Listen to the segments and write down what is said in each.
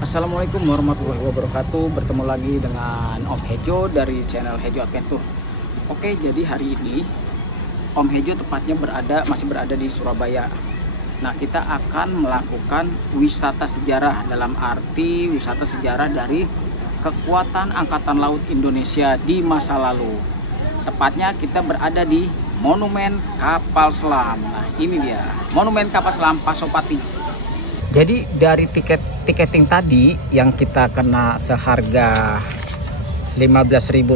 Assalamualaikum warahmatullahi wabarakatuh. Bertemu lagi dengan Om Hejo dari channel Hejo Adventure. Oke, jadi hari ini Om Hejo tepatnya masih berada di Surabaya. Nah, kita akan melakukan wisata sejarah, dalam arti wisata sejarah dari kekuatan Angkatan Laut Indonesia di masa lalu. Tepatnya kita berada di Monumen Kapal Selam. Nah, ini dia Monumen Kapal Selam Pasopati. Jadi dari tiketing tadi yang kita kena seharga Rp15.000,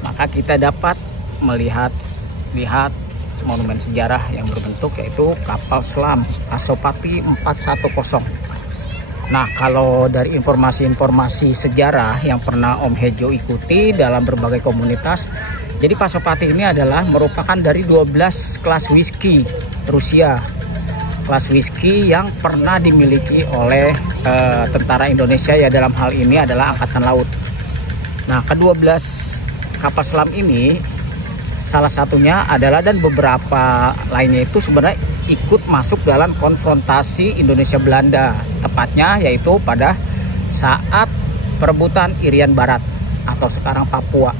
maka kita dapat melihat monumen sejarah yang berbentuk yaitu kapal selam Pasopati 410. Nah, kalau dari informasi-informasi sejarah yang pernah Om Hejo ikuti dalam berbagai komunitas, jadi Pasopati ini adalah merupakan dari 12 kelas whisky Rusia. Kelas whisky yang pernah dimiliki oleh tentara Indonesia, ya dalam hal ini adalah Angkatan Laut. Nah, ke-12 kapal selam ini salah satunya adalah, dan beberapa lainnya itu sebenarnya ikut masuk dalam konfrontasi Indonesia-Belanda, tepatnya yaitu pada saat perebutan Irian Barat atau sekarang Papua.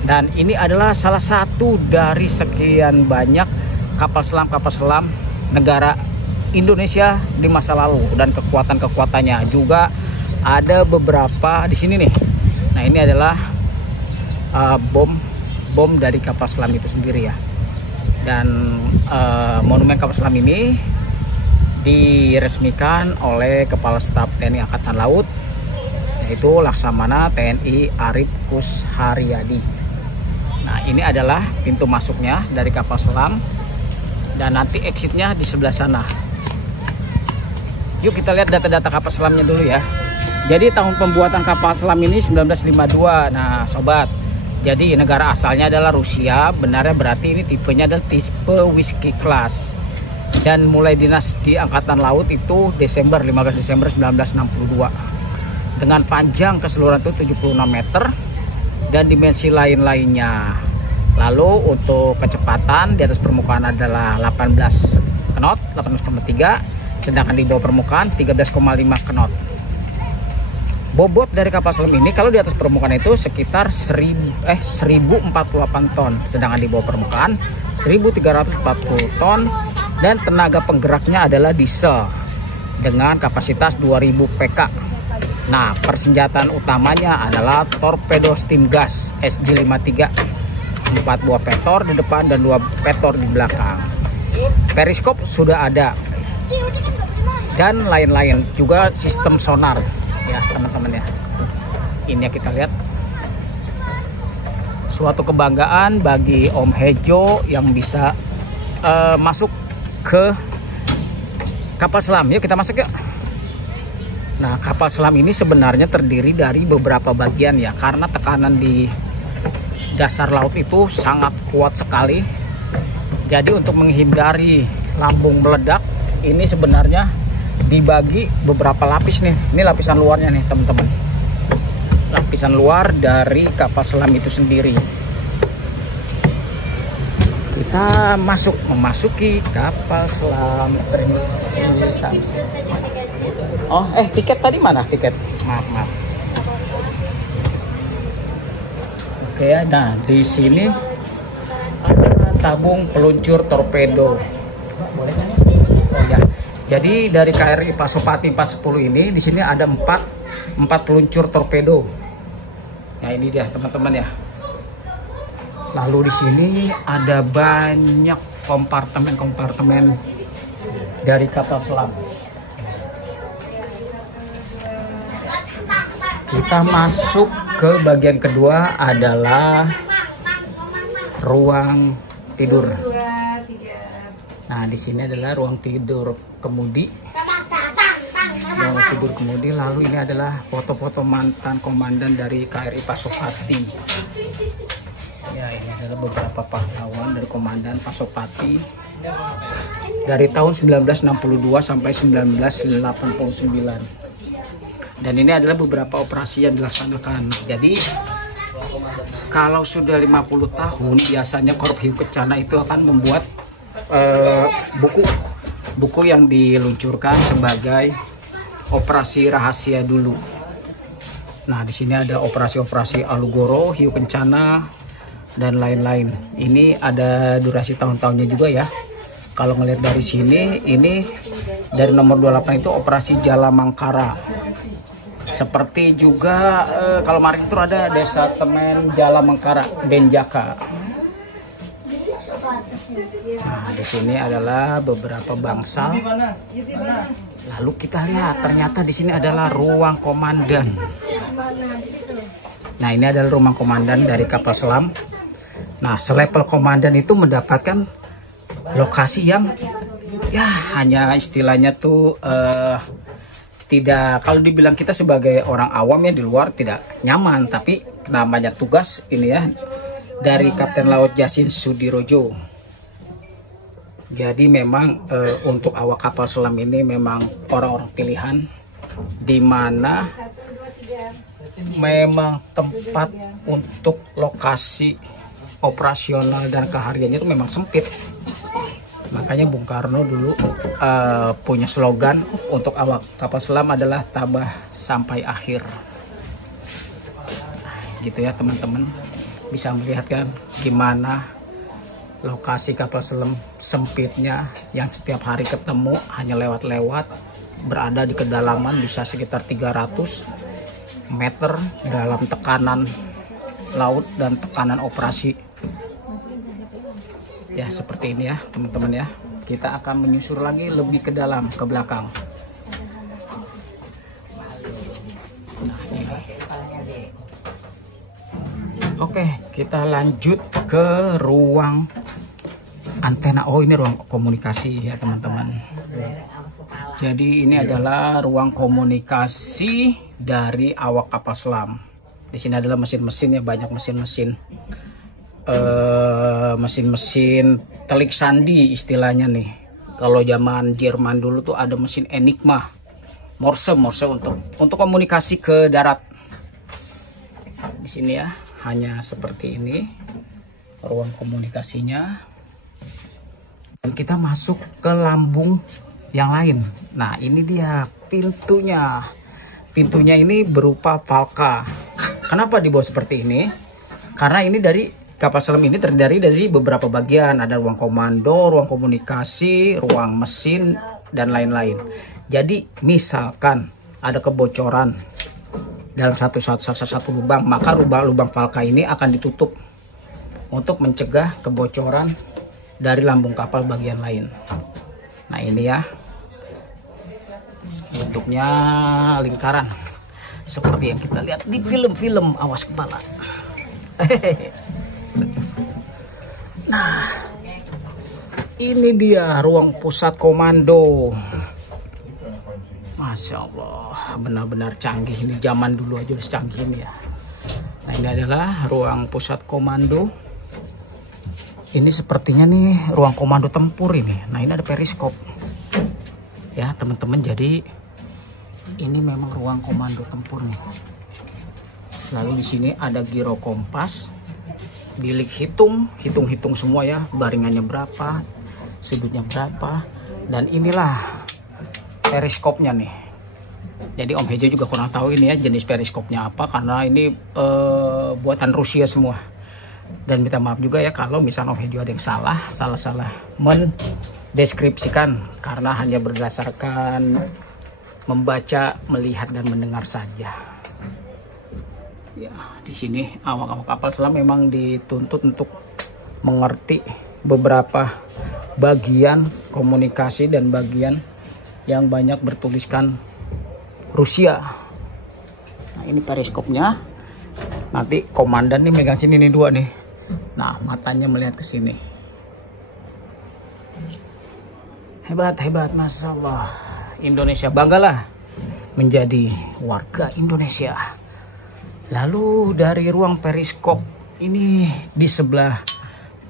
Dan ini adalah salah satu dari sekian banyak kapal selam negara Indonesia di masa lalu, dan kekuatan-kekuatannya juga ada beberapa di sini nih. Nah, ini adalah bom dari kapal selam itu sendiri ya. Dan monumen kapal selam ini diresmikan oleh Kepala Staf TNI Angkatan Laut, yaitu Laksamana TNI Arif Kusharyadi. Nah, ini adalah pintu masuknya dari kapal selam, dan nanti exitnya di sebelah sana. Yuk kita lihat data-data kapal selamnya dulu ya. Jadi tahun pembuatan kapal selam ini 1952. Nah sobat, jadi negara asalnya adalah Rusia. Benarnya berarti ini tipenya adalah tipe whisky class. Dan mulai dinas di Angkatan Laut itu 15 Desember 1962. Dengan panjang keseluruhan itu 76 meter dan dimensi lain-lainnya. Lalu untuk kecepatan di atas permukaan adalah 18 knot, 18,3, sedangkan di bawah permukaan 13,5 knot. Bobot dari kapal selam ini kalau di atas permukaan itu sekitar 1048 ton, sedangkan di bawah permukaan 1340 ton, dan tenaga penggeraknya adalah diesel dengan kapasitas 2000 pk. Nah, persenjataan utamanya adalah torpedo steam gas SG-53, 4 buah petor di depan dan 2 petor di belakang. Periskop sudah ada dan lain-lain, juga sistem sonar ya teman-teman ya. Ini ya, kita lihat suatu kebanggaan bagi Om Hejo yang bisa masuk ke kapal selam. Yuk kita masuk yuk. Nah, kapal selam ini sebenarnya terdiri dari beberapa bagian ya, karena tekanan di dasar laut itu sangat kuat sekali. Jadi untuk menghindari lambung meledak, ini sebenarnya dibagi beberapa lapis nih. Ini lapisan luarnya nih teman-teman, lapisan luar dari kapal selam itu sendiri. Kita memasuki kapal selam Trinity. Oh, tiket tadi mana tiket? Maaf. Oke ya, nah di sini ada tabung peluncur torpedo. Boleh kan? Oh ya. Jadi dari KRI Pasopati 410 ini di sini ada 4 peluncur torpedo. Ya, ini dia teman-teman ya. Lalu di sini ada banyak kompartemen dari kapal selam. Kita masuk ke bagian kedua, adalah ruang tidur. Nah, di sini adalah ruang tidur kemudi. Lalu ini adalah foto-foto mantan komandan dari KRI Pasopati. Ya, ini adalah beberapa pahlawan dari komandan Pasopati dari tahun 1962 sampai 1989. Dan ini adalah beberapa operasi yang dilaksanakan. Jadi kalau sudah 50 tahun biasanya Korp Hiu Kencana itu akan membuat buku yang diluncurkan sebagai operasi rahasia dulu. Nah, di sini ada operasi-operasi Alugoro, hiu kencana, dan lain-lain. Ini ada durasi tahun-tahunnya juga ya. Kalau ngelihat dari sini, ini dari nomor 28 itu operasi Jala Mangkara. Seperti juga kalau kemarin itu ada Desa Temen Jala Mangkara, Benjaka. Nah, di sini adalah beberapa bangsal. Lalu kita lihat ternyata di sini adalah ruang komandan. Nah, ini adalah ruang komandan dari kapal selam. Nah, selevel komandan itu mendapatkan lokasi yang ya hanya istilahnya tuh tidak, kalau dibilang kita sebagai orang awam ya di luar tidak nyaman, tapi namanya tugas ini ya dari Kapten Laut Yasin Sudirojo. Jadi memang untuk awak kapal selam ini memang orang-orang pilihan, di mana memang tempat untuk lokasi operasional dan kehariannya itu memang sempit. Makanya Bung Karno dulu punya slogan untuk awak kapal selam adalah tabah sampai akhir. Gitu ya teman-teman, bisa melihat kan gimana lokasi kapal selam sempitnya yang setiap hari ketemu hanya lewat-lewat, berada di kedalaman bisa sekitar 300 meter dalam tekanan laut dan tekanan operasi. Ya seperti ini ya teman-teman ya. Kita akan menyusur lagi lebih ke dalam, ke belakang. Nah, ini. Oke, kita lanjut ke ruang antena. Oh, ini ruang komunikasi ya teman-teman. Jadi ini adalah ruang komunikasi dari awak kapal selam. Di sini adalah mesin-mesin ya, banyak mesin-mesin. Mesin-mesin telik sandi istilahnya nih. Kalau zaman Jerman dulu tuh ada mesin Enigma, Morse untuk komunikasi ke darat. Di sini ya hanya seperti ini ruang komunikasinya. Dan kita masuk ke lambung yang lain. Nah, ini dia pintunya. Pintunya ini berupa falka. Kenapa dibawa seperti ini? Karena ini dari kapal selam ini terdiri dari beberapa bagian. Ada ruang komando, ruang komunikasi, ruang mesin, dan lain-lain. Jadi misalkan ada kebocoran dalam satu lubang, maka lubang falka ini akan ditutup untuk mencegah kebocoran dari lambung kapal bagian lain. Nah, ini ya bentuknya lingkaran seperti yang kita lihat di film-film awas kepala. Nah, ini dia ruang pusat komando. Masya Allah, benar-benar canggih ini, zaman dulu aja udah canggih ini ya. Nah, ini adalah ruang pusat komando. Ini sepertinya nih ruang komando tempur ini. Nah, ini ada periskop ya teman-teman. Jadi ini memang ruang komando tempur nih. Lalu di sini ada giro kompas, bilik hitung semua ya, baringannya berapa, sudutnya berapa, dan inilah periskopnya nih. Jadi Om Hejo juga kurang tahu ini ya jenis periskopnya apa, karena ini buatan Rusia semua. Dan minta maaf juga ya kalau misalnya Om Hejo ada yang salah mendeskripsikan, karena hanya berdasarkan membaca, melihat, dan mendengar saja. Ya, di sini awak-awak kapal selam memang dituntut untuk mengerti beberapa bagian komunikasi dan bagian yang banyak bertuliskan Rusia. Nah, ini periskopnya. Nanti komandan nih megang sini nih dua nih. Nah, matanya melihat ke sini. Hebat, Masya Allah. Indonesia, banggalah menjadi warga Indonesia. Lalu dari ruang periskop ini di sebelah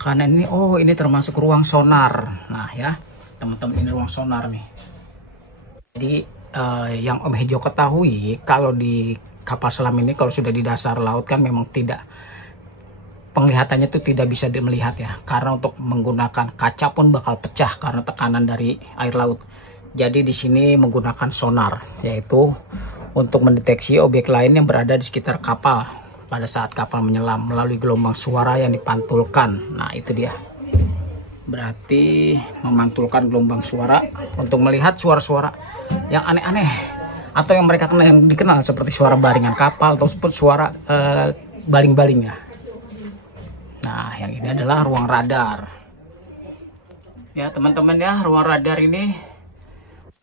kanan ini, oh ini termasuk ruang sonar. Nah ya teman-teman, ini ruang sonar nih. Jadi yang Om Hejo ketahui, kalau di kapal selam ini kalau sudah di dasar laut kan memang tidak, penglihatannya tuh tidak bisa melihat ya, karena untuk menggunakan kaca pun bakal pecah karena tekanan dari air laut. Jadi di sini menggunakan sonar, yaitu untuk mendeteksi objek lain yang berada di sekitar kapal pada saat kapal menyelam melalui gelombang suara yang dipantulkan. Nah, itu dia. Berarti memantulkan gelombang suara untuk melihat suara-suara yang aneh-aneh atau yang mereka kenal, yang dikenal seperti suara baringan kapal ataupun suara baling-balingnya. Nah, yang ini adalah ruang radar. Ya, teman-teman ya, ruang radar ini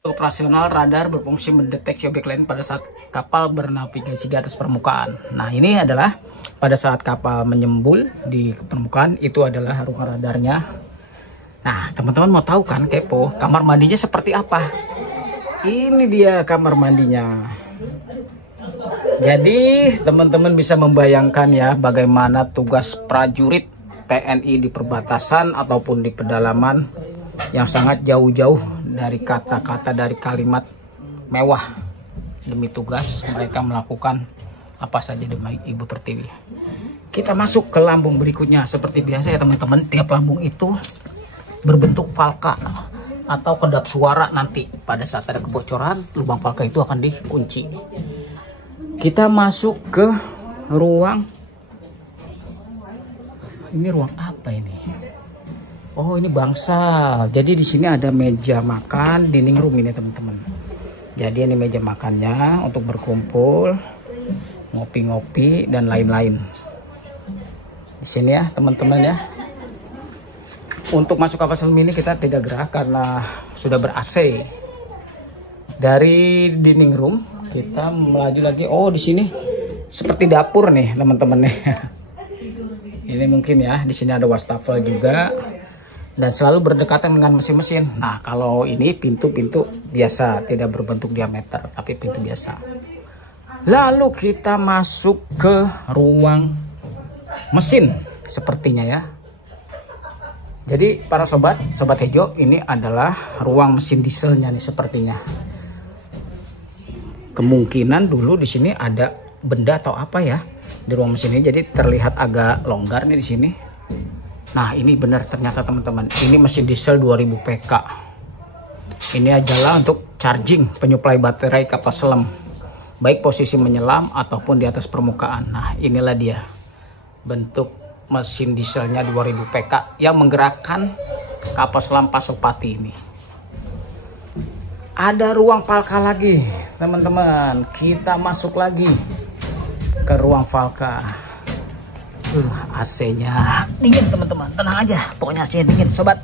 operasional radar berfungsi mendeteksi objek lain pada saat kapal bernavigasi di atas permukaan. Nah, ini adalah pada saat kapal menyembul di permukaan, itu adalah ruang radarnya. Nah, teman-teman mau tahu kan, kepo, kamar mandinya seperti apa? Ini dia kamar mandinya. Jadi, teman-teman bisa membayangkan ya bagaimana tugas prajurit TNI di perbatasan ataupun di pedalaman yang sangat jauh-jauh dari kata-kata, dari kalimat mewah. Demi tugas mereka melakukan apa saja demi Ibu Pertiwi. Kita masuk ke lambung berikutnya. Seperti biasa ya teman-teman, tiap lambung itu berbentuk falka atau kedap suara. Nanti pada saat ada kebocoran, lubang falka itu akan dikunci. Kita masuk ke ruang, ini ruang apa ini? Oh, ini bangsal. Jadi di sini ada meja makan, dining room ini teman-teman. Jadi ini meja makannya untuk berkumpul, ngopi-ngopi dan lain-lain. Di sini ya teman-teman ya. Untuk masuk kapal selam ini kita tidak gerak karena sudah ber-AC. Dari dining room kita melaju lagi. Oh, di sini seperti dapur nih teman-teman nih. Ini mungkin ya, di sini ada wastafel juga. Dan selalu berdekatan dengan mesin-mesin. Nah, kalau ini pintu-pintu biasa, tidak berbentuk diameter, tapi pintu biasa. Lalu kita masuk ke ruang mesin sepertinya ya. Jadi para sobat Hejo, ini adalah ruang mesin dieselnya nih sepertinya. Kemungkinan dulu di sini ada benda atau apa ya di ruang mesin ini, jadi terlihat agak longgar nih di sini. Nah, ini benar ternyata teman-teman, ini mesin diesel 2000 PK. Ini adalah untuk charging penyuplai baterai kapal selam, baik posisi menyelam ataupun di atas permukaan. Nah, inilah dia bentuk mesin dieselnya 2000 PK yang menggerakkan kapal selam Pasopati ini. Ada ruang falka lagi teman-teman, kita masuk lagi ke ruang falka. AC-nya dingin teman-teman, tenang aja, pokoknya AC-nya dingin sobat.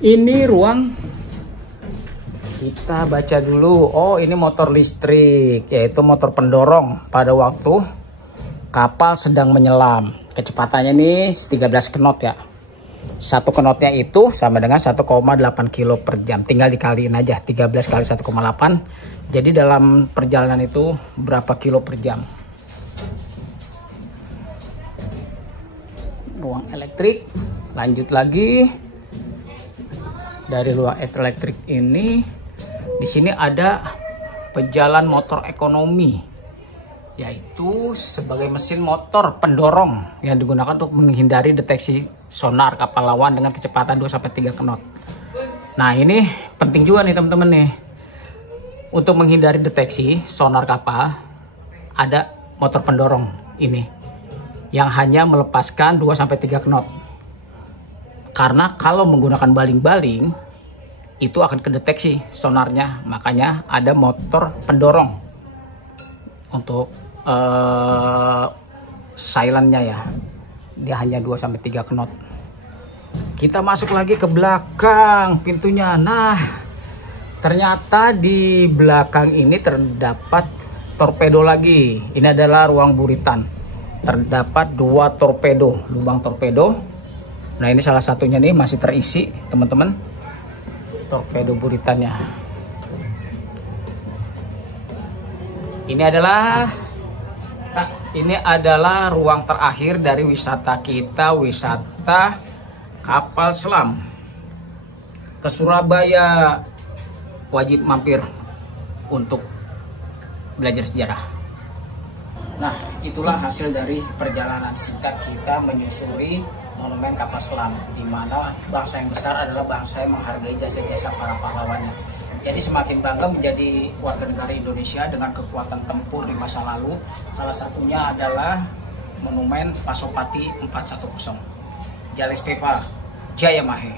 Ini ruang, kita baca dulu. Oh, ini motor listrik, yaitu motor pendorong pada waktu kapal sedang menyelam. Kecepatannya nih 13 knot ya. Satu knotnya itu sama dengan 1,8 kilo per jam. Tinggal dikaliin aja, 13 kali 1,8. Jadi dalam perjalanan itu berapa kilo per jam. Ruang elektrik, lanjut lagi. Dari ruang elektrik ini, di sini ada pejalan motor ekonomi, yaitu sebagai mesin motor pendorong yang digunakan untuk menghindari deteksi sonar kapal lawan dengan kecepatan 2-3 knot. Nah, ini penting juga nih teman-teman nih. Untuk menghindari deteksi sonar kapal, ada motor pendorong ini yang hanya melepaskan 2-3 knot. Karena kalau menggunakan baling-baling itu akan kedeteksi sonarnya, makanya ada motor pendorong untuk silentnya ya, dia hanya 2-3 knot. Kita masuk lagi ke belakang pintunya. Nah, ternyata di belakang ini terdapat torpedo lagi. Ini adalah ruang buritan. Terdapat 2 torpedo, lubang torpedo. Nah, ini salah satunya nih masih terisi teman-teman, torpedo buritannya. Ini adalah ruang terakhir dari wisata kita, wisata kapal selam ke Surabaya. Wajib mampir untuk belajar sejarah. Nah, itulah hasil dari perjalanan singkat kita menyusuri monumen kapal selam, di mana bangsa yang besar adalah bangsa yang menghargai jasa-jasa para pahlawannya. Jadi semakin bangga menjadi warga negara Indonesia dengan kekuatan tempur di masa lalu. Salah satunya adalah monumen Pasopati 410, Jales Pepa, Jaya Mahe.